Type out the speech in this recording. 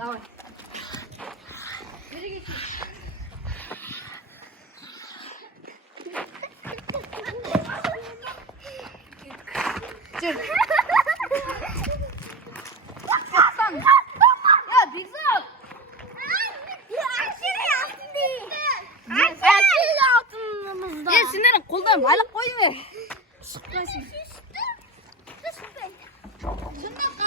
Давай. Бери. Çık. Ya Bigzat. Aşırı yaptın değil. Aşırı altınımızda. Ya sinir'in koldan alıp koyuver. Şundan kaç